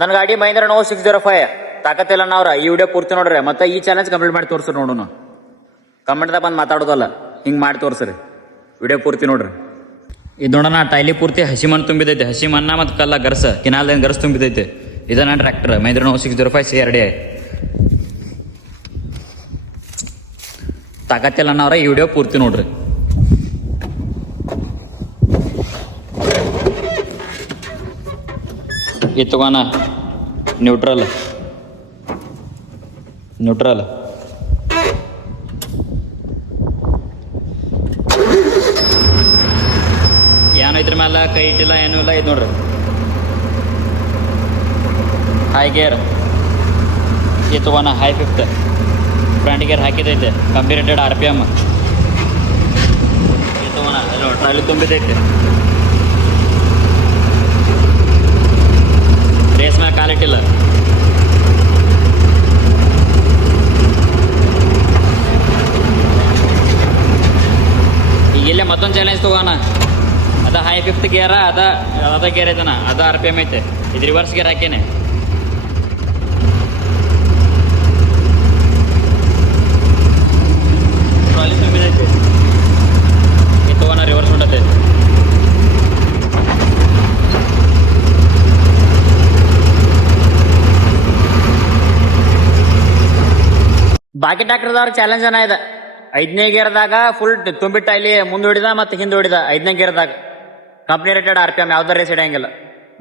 ನನ್ನ ಗಾಡಿ ಮಹೇಂದ್ರ ನೋ 605 ತಾಕತ್ತಿಲ್ಲ ನಾವ್ರ ಈ ವಿಡಿಯೋ ಪೂರ್ತಿ ನೋಡ್ರಿ ಮತ್ತೆ ಈ ಚಾಲೆಂಜ್ ಕಂಪ್ಲೀಟ್ ಮಾಡಿ ತೋರ್ಸ್ರಿ ನೋಡೋಣ. ಕಮೆಂಟ್ದಾಗ ಬಂದು ಮಾತಾಡೋದಲ್ಲ, ಹಿಂಗೆ ಮಾಡಿ ತೋರ್ಸ್ರಿ. ವಿಡಿಯೋ ಪೂರ್ತಿ ನೋಡ್ರಿ. ಇದು ನೋಡೋಣ, ಟೈಲಿ ಪೂರ್ತಿ ಹಸಿ ಮಣ್ಣು ತುಂಬಿದೈತೆ. ಹಸಿ ಮಣ್ಣ ಮತ್ತು ಕಲ್ಲ ಗರ್ಸ ಕಿನಾಲ್ದೇನು ಗರ್ಸ್ ತುಂಬಿದೈತೆ. ಇದನ್ನ ಟ್ರ್ಯಾಕ್ಟರ್ ಮಹೇಂದ್ರ ನೋ 605 CRDI. ತಾಕತ್ತಿಲ್ಲ ಅನ್ನೋರ ಈ ವಿಡಿಯೋ ಪೂರ್ತಿ ನೋಡ್ರಿ. ಈ ತಗೋಣ ನ್ಯೂಟ್ರಲ್ ಏನೋ ಇದ್ರ ಮೇಲೆ ಕೈ ಇಟ್ಟಿಲ್ಲ, ಏನೂ ಇಲ್ಲ. ಇದು ನೋಡ್ರಿ ಹೈ ಗೇರ್. ಈ ತಗೋಣ ಹೈ 5th ಫ್ರಂಟ್ ಗೇರ್ ಹಾಕಿದೈತೆ. Computed RPM. ಈ ತಗೋಣ ಟ್ರಾಲಿ ತುಂಬಿದೈತೆ. ರೇಸ್ ಮ್ಯಾಗ ಕಾಲಿಟ್ಟಿಲ್ಲ. ಈಗ ಇಲ್ಲೇ ಮತ್ತೊಂದು ಚಾಲೆಂಜ್ ತಗೋಣ. ಅದ ಹೈ 5th ಗೇರ, ಅದ ಗೇರ್ ಐತನ, ಅದ RPM ಐತೆ. ಇದು ರಿವರ್ಸ್ ಗೇರ್ ಹಾಕೇನೆ. ಟ್ರಾಲಿ ತುಂಬಿದೈತೆ. ಈ ತಗೋಣ ರಿವರ್ಸ್ ಹೊಂಟತೆ. ಬಾಕಿ ಟ್ರ್ಯಾಕ್ಟರ್ದವ್ರ ಚಾಲೆಂಜ್ ಏನ ಇದೆ. 5ನೇ ಗೇರ್ದಾಗ ಫುಲ್ ತುಂಬಿಟ್ಟ ಇಲ್ಲಿ ಮುಂದೆ ಹೊಡಿದ ಮತ್ತೆ ಹಿಂದೆ ಹೊಡಿದ. 5ನೇ ಗೇರ್ದಾಗ ಕಂಪ್ನಿ ರೇಟೆಡ್ RPM ಯಾವ್ದಾರ ರೇಸ್ ಹಿಡಿಯಂಗಿಲ್ಲ.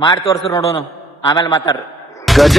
ಮಾಡಿ ತೋರಿಸ್ರು ನೋಡೋನು, ಆಮೇಲೆ ಮಾತಾಡ್ರಿ. ಗಜ